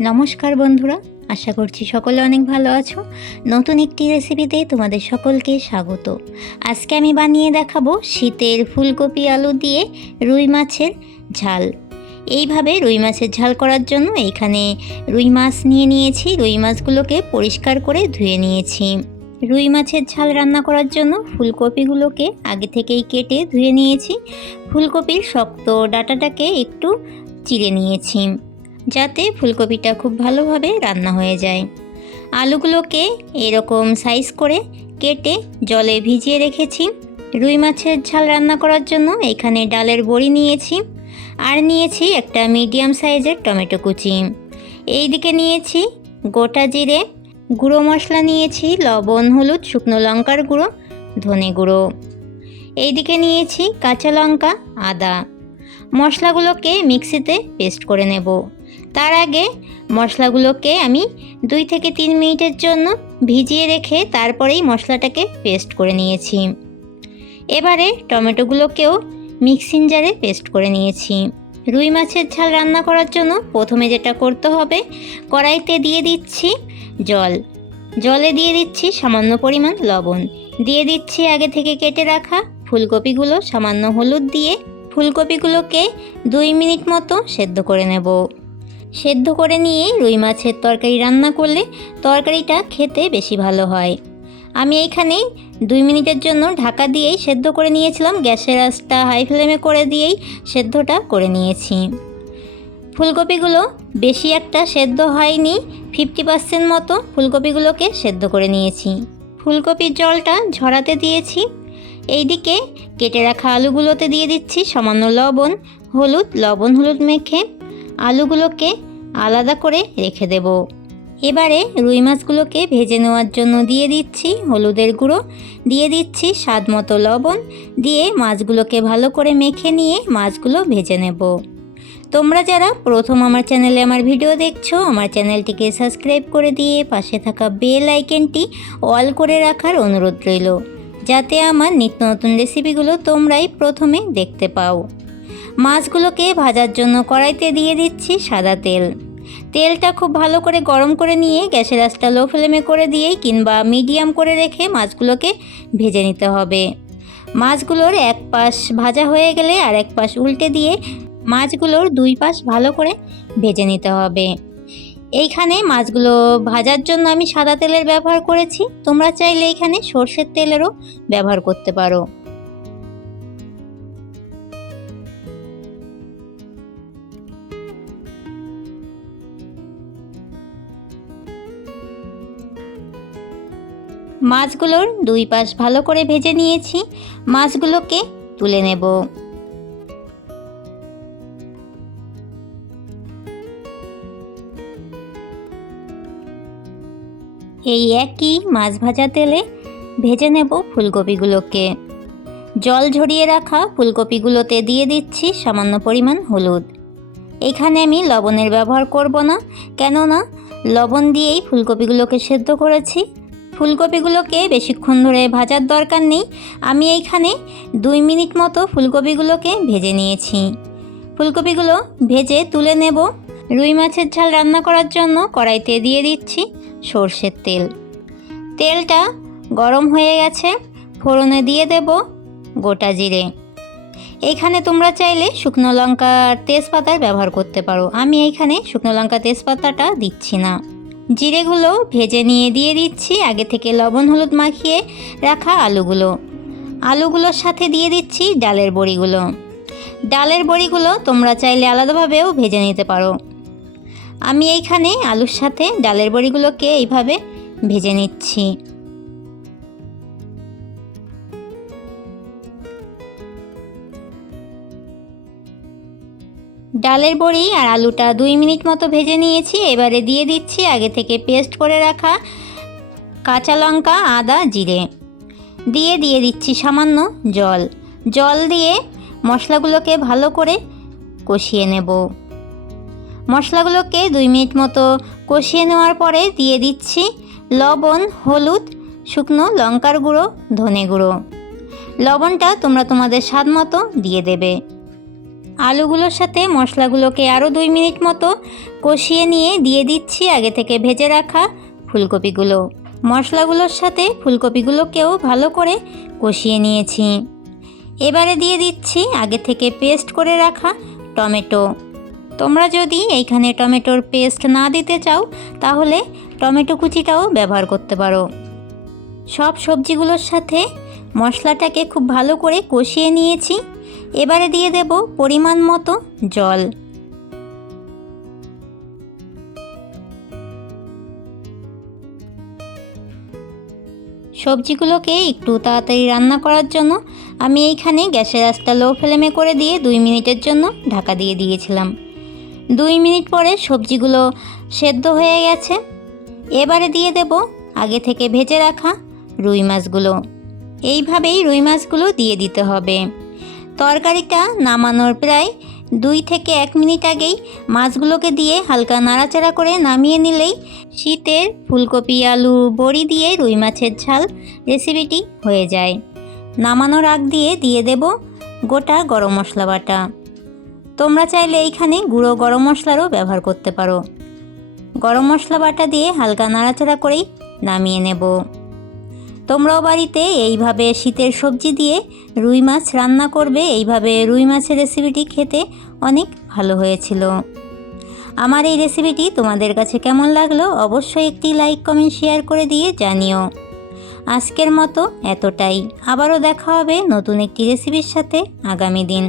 নমস্কার বন্ধুরা, আশা করছি সকলে অনেক ভালো আছো। নতুন একটি রেসিপিতে তোমাদের সকলকে স্বাগত। আজকে আমি বানিয়ে দেখাবো শীতের ফুলকপি আলু দিয়ে রুই মাছের ঝাল। এইভাবে রুই মাছের ঝাল করার জন্য এখানে রুই মাছ নিয়ে নিয়েছি। রুই মাছগুলোকে পরিষ্কার করে ধুয়ে নিয়েছি। রুই মাছের ঝাল রান্না করার জন্য ফুলকপিগুলোকে আগে থেকেই কেটে ধুয়ে নিয়েছি। ফুলকপির শক্ত ডাঁটাটাকে একটু চিড়ে নিয়েছি যাতে ফুলকপিটা খুব ভালোভাবে রান্না হয়ে যায়। আলুগুলোকে এরকম সাইজ করে কেটে জলে ভিজিয়ে রেখেছি। রুই মাছের ঝাল রান্না করার জন্য এখানে ডালের বড়ি নিয়েছি আর নিয়েছি একটা মিডিয়াম সাইজের টমেটো কুচি। এই দিকে নিয়েছি গোটা জিরে, গুঁড়ো মশলা নিয়েছি লবণ, হলুদ, শুকনো লঙ্কার গুঁড়ো, ধনে গুঁড়ো। এই দিকে নিয়েছি কাঁচা লঙ্কা, আদা। মশলাগুলোকে মিক্সিতে পেস্ট করে নেব। তার আগে মশলাগুলোকে আমি 2 থেকে 3 মিনিটের জন্য ভিজিয়ে রেখে তারপরেই মশলাটাকে পেস্ট করে নিয়েছি। এবারে টমেটোগুলোকেও মিক্সিং জারে পেস্ট করে নিয়েছি। রুই মাছের ঝাল রান্না করার জন্য প্রথমে যেটা করতে হবে, কড়াইতে দিয়ে দিচ্ছি জল। জলে দিয়ে দিচ্ছি সামান্য পরিমাণ লবণ, দিয়ে দিচ্ছি আগে থেকে কেটে রাখা ফুলকপিগুলো, সামান্য হলুদ দিয়ে ফুলকপিগুলোকে 2 মিনিট মতো সেদ্ধ করে নেব। সেদ্ধ করে নিয়ে রুই মাছের তরকারি রান্না করলে তরকারিটা খেতে বেশি ভালো হয়। আমি এইখানে 2 মিনিটের জন্য ঢাকা দিয়েই সেদ্ধ করে নিয়েছিলাম। গ্যাসের আঁচটা হাই ফ্লেমে করে দিয়েই সেদ্ধটা করে নিয়েছি। ফুলকপিগুলো বেশি একটা সেদ্ধ হয়নি, 50% মতো ফুলকপিগুলোকে সেদ্ধ করে নিয়েছি। ফুলকপির জলটা ঝরাতে দিয়েছি। এইদিকে কেটে রাখা আলুগুলোতে দিয়ে দিচ্ছি সামান্য লবণ, হলুদ মেখে আলুগুলোকে আলাদা করে রেখে দেব। এবারে রুই মাছগুলোকে ভেজে নেওয়ার জন্য দিয়ে দিচ্ছি হলুদের গুঁড়ো, দিয়ে দিচ্ছি স্বাদ মতো লবণ, দিয়ে মাছগুলোকে ভালো করে মেখে নিয়ে মাছগুলো ভেজে নেব। তোমরা যারা প্রথম আমার চ্যানেলে আমার ভিডিও দেখছো, আমার চ্যানেলটিকে সাবস্ক্রাইব করে দিয়ে পাশে থাকা বেল আইকনটি অল করে রাখার অনুরোধ রইল, যাতে আমার নিত্য নতুন রেসিপিগুলো তোমরাই প্রথমে দেখতে পাও। মাছগুলোকে ভাজার জন্য কড়াইতে দিয়ে দিচ্ছি সাদা তেল। তেলটা খুব ভালো করে গরম করে নিয়ে গ্যাসের আঁচটা লো ফ্লেমে করে দিয়েই কিংবা মিডিয়াম করে রেখে মাছগুলোকে ভেজে নিতে হবে। মাছগুলোর এক পাশ ভাজা হয়ে গেলে আর এক পাশ উল্টে দিয়ে মাছগুলোর 2 পাশ ভালো করে ভেজে নিতে হবে। এইখানে মাছগুলো ভাজার জন্য আমি সাদা তেলের ব্যবহার করেছি। তোমরা চাইলে এখানে সর্ষের তেলেরও ব্যবহার করতে পারো। মাছগুলোর 2 পাশ ভালো করে ভেজে নিয়েছি। মাছগুলোকে তুলে নেব। এই একই মাছ ভাজা তেলে ভেজে নেব ফুলকপিগুলোকে। জল ঝরিয়ে রাখা ফুলকপিগুলোতে দিয়ে দিচ্ছি সামান্য পরিমাণ হলুদ। এখানে আমি লবণের ব্যবহার করব না, কেননা লবণ দিয়েই ফুলকপিগুলোকে সেদ্ধ করেছি। ফুলকপিগুলোকে বেশিক্ষণ ধরে ভাজার দরকার নেই। আমি এইখানে 2 মিনিট মতো ফুলকপিগুলোকে ভেজে নিয়েছি। ফুলকপিগুলো ভেজে তুলে নেব। রুই মাছের ঝাল রান্না করার জন্য কড়াইতে দিয়ে দিচ্ছি সর্ষের তেল। তেলটা গরম হয়ে গেছে, ফোড়নে দিয়ে দেব গোটা জিরে। এইখানে তোমরা চাইলে শুকনো লঙ্কা আর তেজপাতার ব্যবহার করতে পারো। আমি এইখানে শুকনো লঙ্কা তেজপাতাটা দিচ্ছি না। জিরেগুলো ভেজে নিয়ে দিয়ে দিচ্ছি আগে থেকে লবণ হলুদ মাখিয়ে রাখা আলুগুলোর সাথে দিয়ে দিচ্ছি ডালের বড়িগুলো। ডালের বড়িগুলো তোমরা চাইলে আলাদাভাবেও ভেজে নিতে পারো। আমি এইখানে আলুর সাথে ডালের বড়িগুলোকে এইভাবে ভেজে নিচ্ছি। ডালের বড়ি আর আলুটা 2 মিনিট মতো ভেজে নিয়েছি। এবারে দিয়ে দিচ্ছি আগে থেকে পেস্ট করে রাখা কাঁচা লঙ্কা, আদা, জিরে। দিয়ে দিচ্ছি সামান্য জল দিয়ে মশলাগুলোকে ভালো করে কষিয়ে নেব। মশলাগুলোকে 2 মিনিট মতো কষিয়ে নেওয়ার পরে দিয়ে দিচ্ছি লবণ, হলুদ, শুকনো লঙ্কার গুঁড়ো, ধনে গুঁড়ো। লবণটা তোমরা তোমাদের স্বাদ মতো দিয়ে দেবে। আলুগুলোর সাথে মশলাগুলোকে আরও 2 মিনিট মতো কষিয়ে নিয়ে দিয়ে দিচ্ছি আগে থেকে ভেজে রাখা ফুলকপিগুলো। মশলাগুলোর সাথে ফুলকপিগুলোকেও ভালো করে কষিয়ে নিয়েছি। এবারে দিয়ে দিচ্ছি আগে থেকে পেস্ট করে রাখা টমেটো। তোমরা যদি এইখানে টমেটোর পেস্ট না দিতে চাও তাহলে টমেটো কুচিটাও ব্যবহার করতে পারো। সব সবজিগুলোর সাথে মশলাটাকে খুব ভালো করে কষিয়ে নিয়েছি। এবারে দিয়ে দেব পরিমাণ মতো জল। সবজিগুলোকে একটু তাড়াতাড়ি রান্না করার জন্য আমি এইখানে গ্যাসের আঁচটা লো ফ্লেমে করে দিয়ে 2 মিনিটের জন্য ঢাকা দিয়ে দিয়েছিলাম। 2 মিনিট পরে সবজিগুলো সেদ্ধ হয়ে গেছে। এবারে দিয়ে দেব আগে থেকে ভেজে রাখা রুই মাছগুলো। এইভাবেই রুই মাছগুলো দিয়ে দিতে হবে। তরকারিটা নামানোর প্রায় 2 থেকে 1 মিনিট আগেই মাছগুলোকে দিয়ে হালকা নাড়াচাড়া করে নামিয়ে নিলেই শীতের ফুলকপি আলু বড়ি দিয়ে রুই মাছের ঝাল রেসিপিটি হয়ে যায়। নামানোর আগ দিয়ে দেব গোটা গরম মশলা বাটা। তোমরা চাইলে এইখানে গুঁড়ো গরম মশলারও ব্যবহার করতে পারো। গরম মশলা বাটা দিয়ে হালকা নাড়াচাড়া করেই নামিয়ে নেব। তোমরাও বাড়িতে এইভাবে শীতের সবজি দিয়ে রুই মাছ রান্না করবে। এইভাবে রুই মাছের রেসিপিটি খেতে অনেক ভালো হয়েছিল। আমার এই রেসিপিটি তোমাদের কাছে কেমন লাগলো অবশ্যই একটি লাইক কমেন্ট শেয়ার করে দিয়ে জানিও। আজকের মতো এতটাই। আবারও দেখা হবে নতুন একটি রেসিপির সাথে আগামী দিন।